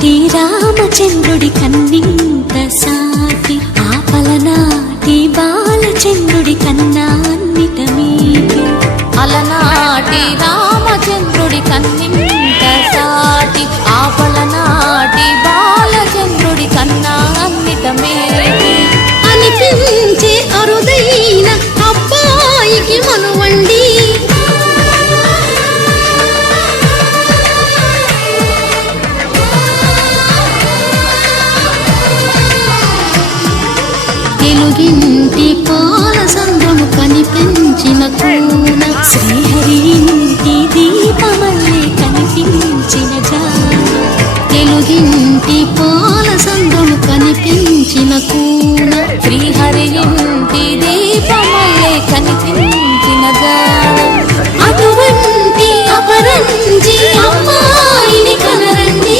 అలనాటి రామచంద్రుడి కన్నింత సాటి ఆపలనాటి బాలచంద్రుడి కన్నా అన్నిట మీది. అలనాటి రామచంద్రుడి కన్నింత సాటి ఆపలనాటి బాలచంద్రుడి కన్నా అన్నిట మీది. అనిపించే అరుదైన అబ్బాయికి మనువండి తెలుగింటి పాల సంద్రము కనిపించిన కూన శ్రీహరి ఇంటి దీపమల్లే కనిపించిన జాన. తెలుగింటి పాల సంద్రము కనిపించిన కూన శ్రీహరి ఇంటి దీపమల్లే కనిపించిన గానం. అటువంటి అపరంజి అమ్మాయిని కనరండి.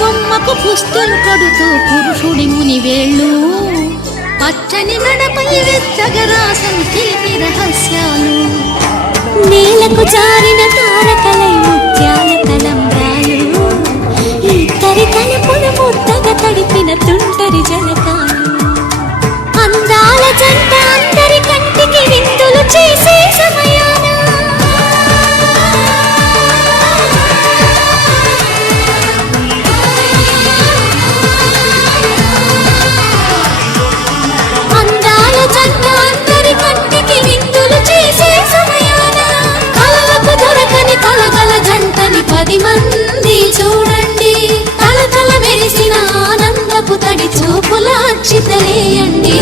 బొమ్మకు పుస్తలు కడుతూ పురుషుడి ముని వేళ్ళు పచ్చని నడపై వెచ్చగరాసను తెలిపి రహస్యాలు. నేలకు జారిన తారకలై ముత్యాల తలంబ్రాలు ఇద్దరి తలుపులు ముద్దగా తడిపిన తుంటరి జలకాలు. అందాల జంట అందరి కంటికి విందులు చేసే సమయాన పది మంది చూడండి తలతల మెరిసిన ఆనందపు తడి చూపుల అక్షితలేయండి.